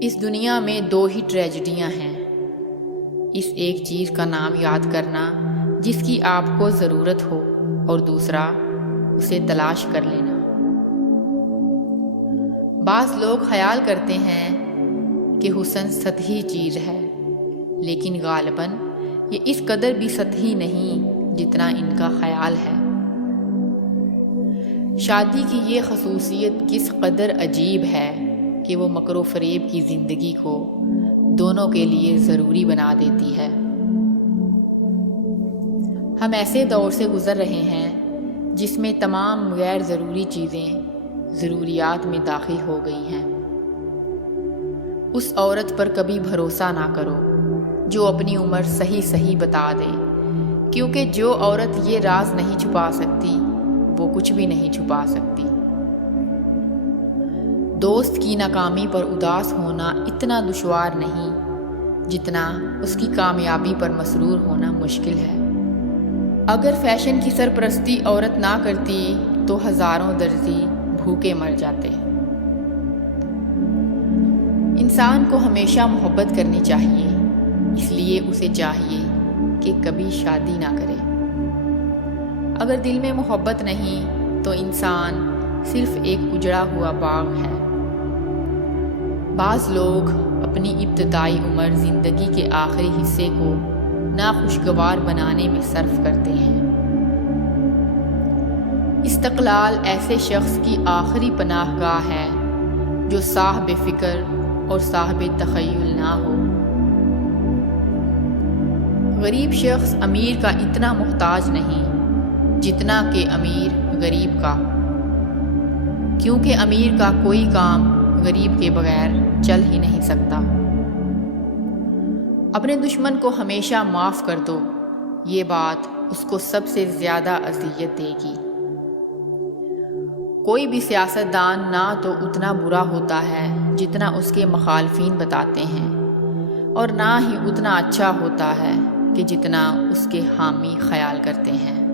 اس دنیا میں دو ہی ٹریجڈیاں ہیں، اس ایک چیز کا نام یاد کرنا جس کی آپ کو ضرورت ہو، اور دوسرا اسے تلاش کر لینا۔ بعض لوگ خیال کرتے ہیں کہ حسن سطحی چیز ہے، لیکن غالباً یہ اس قدر بھی سطحی نہیں جتنا ان کا خیال ہے۔ شادی کی یہ خصوصیت کس قدر عجیب ہے کہ وہ مکر و فریب کی زندگی کو دونوں کے لیے ضروری بنا دیتی ہے۔ ہم ایسے دور سے گزر رہے ہیں جس میں تمام غیر ضروری چیزیں ضروریات میں داخل ہو گئی ہیں۔ اس عورت پر کبھی بھروسہ نہ کرو جو اپنی عمر صحیح بتا دے، کیونکہ جو عورت یہ راز نہیں چھپا سکتی وہ کچھ بھی نہیں چھپا سکتی۔ دوست کی ناکامی پر اداس ہونا اتنا دشوار نہیں جتنا اس کی کامیابی پر مسرور ہونا مشکل ہے۔ اگر فیشن کی سرپرستی عورت نہ کرتی تو ہزاروں درزی بھوکے مر جاتے۔ انسان کو ہمیشہ محبت کرنی چاہیے، اس لیے اسے چاہیے کہ کبھی شادی نہ کرے۔ اگر دل میں محبت نہیں تو انسان صرف ایک اجڑا ہوا باغ ہے۔ بعض لوگ اپنی ابتدائی عمر زندگی کے آخری حصے کو ناخوشگوار بنانے میں صرف کرتے ہیں۔ استقلال ایسے شخص کی آخری پناہ گاہ ہے جو صاحب فکر اور صاحب تخیل نہ ہو۔ غریب شخص امیر کا اتنا محتاج نہیں جتنا کہ امیر غریب کا، کیونکہ امیر کا کوئی کام غریب کے بغیر چل ہی نہیں سکتا۔ اپنے دشمن کو ہمیشہ معاف کر دو، یہ بات اس کو سب سے زیادہ اذیت دے گی۔ کوئی بھی سیاستدان نہ تو اتنا برا ہوتا ہے جتنا اس کے مخالفین بتاتے ہیں، اور نہ ہی اتنا اچھا ہوتا ہے کہ جتنا اس کے حامی خیال کرتے ہیں۔